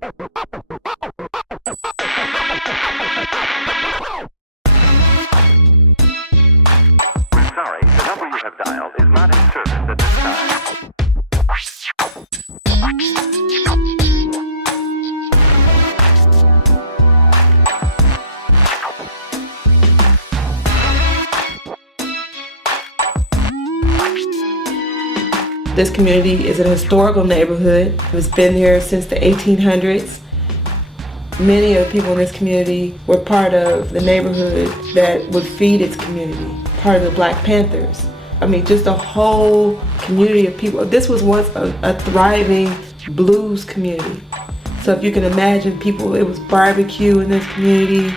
Sorry, the number you have dialed is not in service at this time. This community is an historical neighborhood. It's been here since the 1800s. Many of the people in this community were part of the neighborhood that would feed its community, part of the Black Panthers. I mean, just a whole community of people. This was once a thriving blues community. So if you can imagine people, it was barbecue in this community,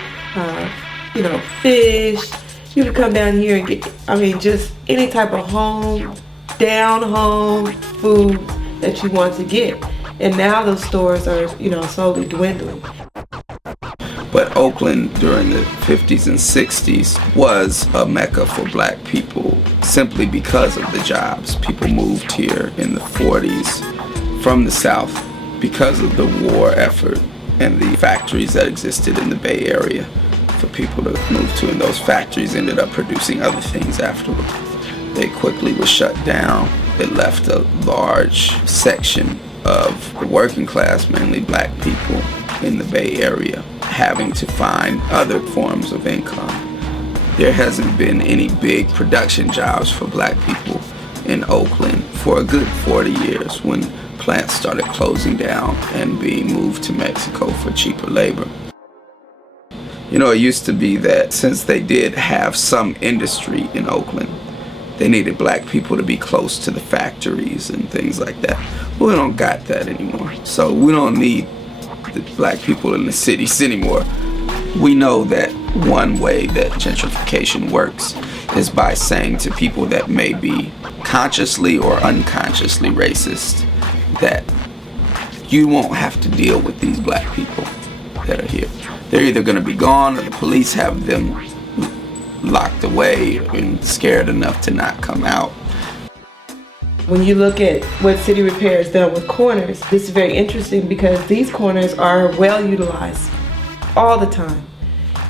fish. You could come down here and get, just any type of down home food that you want to get. And now those stores are, slowly dwindling. But Oakland during the 50s and 60s was a mecca for Black people simply because of the jobs. People moved here in the 40s from the South because of the war effort and the factories that existed in the Bay Area for people to move to. And those factories ended up producing other things afterward. They quickly were shut down. It left a large section of the working class, mainly Black people in the Bay Area, having to find other forms of income. There hasn't been any big production jobs for Black people in Oakland for a good 40 years when plants started closing down and being moved to Mexico for cheaper labor. It used to be that since they did have some industry in Oakland, they needed Black people to be close to the factories and things like that. Well, we don't got that anymore. So we don't need the Black people in the cities anymore. We know that one way that gentrification works is by saying to people that may be consciously or unconsciously racist that you won't have to deal with these Black people that are here. They're either going to be gone or the police have them locked away and scared enough to not come out. When you look at what City Repair has done with corners, this is very interesting because these corners are well utilized all the time.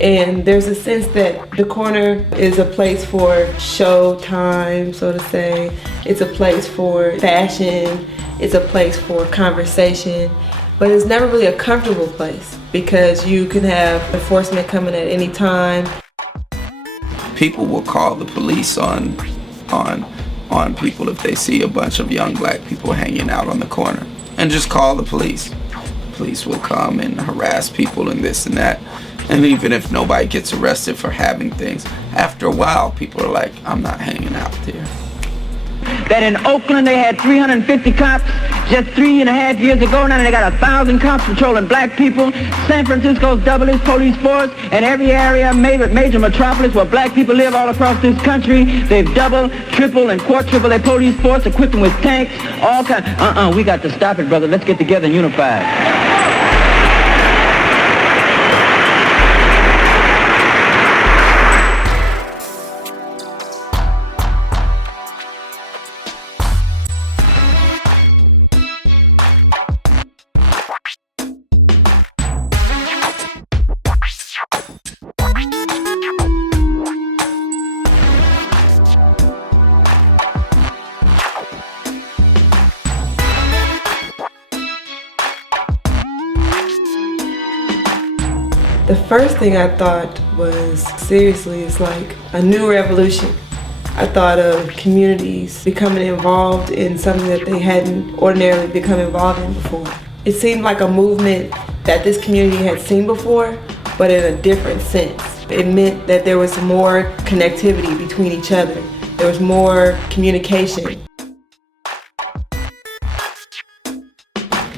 And there's a sense that the corner is a place for show time, so to say. It's a place for fashion. It's a place for conversation. But it's never really a comfortable place because you can have enforcement coming at any time. People will call the police on people if they see a bunch of young Black people hanging out on the corner, and just call the police. Police will come and harass people and this and that. And even if nobody gets arrested for having things, after a while people are like, I'm not hanging out there. That in Oakland they had 350 cops just 3.5 years ago. Now they got 1,000 cops patrolling Black people. San Francisco's doubled its police force, and every area, major metropolis where Black people live all across this country, they've doubled, tripled, and quadrupled their police force, equipped them with tanks, all kinds. We got to stop it, brother. Let's get together and unify. The first thing I thought was, seriously, it's like a new revolution. I thought of communities becoming involved in something that they hadn't ordinarily become involved in before. It seemed like a movement that this community had seen before, but in a different sense. It meant that there was more connectivity between each other. There was more communication.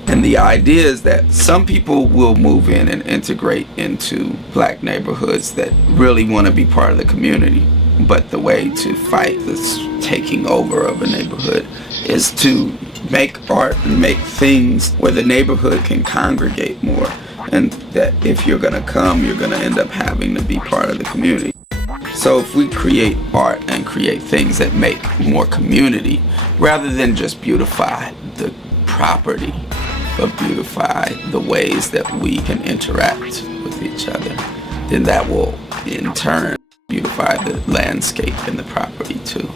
And the idea is that some people will move in and integrate into Black neighborhoods that really want to be part of the community. But the way to fight this taking over of a neighborhood is to make art and make things where the neighborhood can congregate more. And that if you're going to come, you're going to end up having to be part of the community. So if we create art and create things that make more community, rather than just beautify the property, but beautify the ways that we can interact with each other, then that will in turn beautify the landscape and the property too.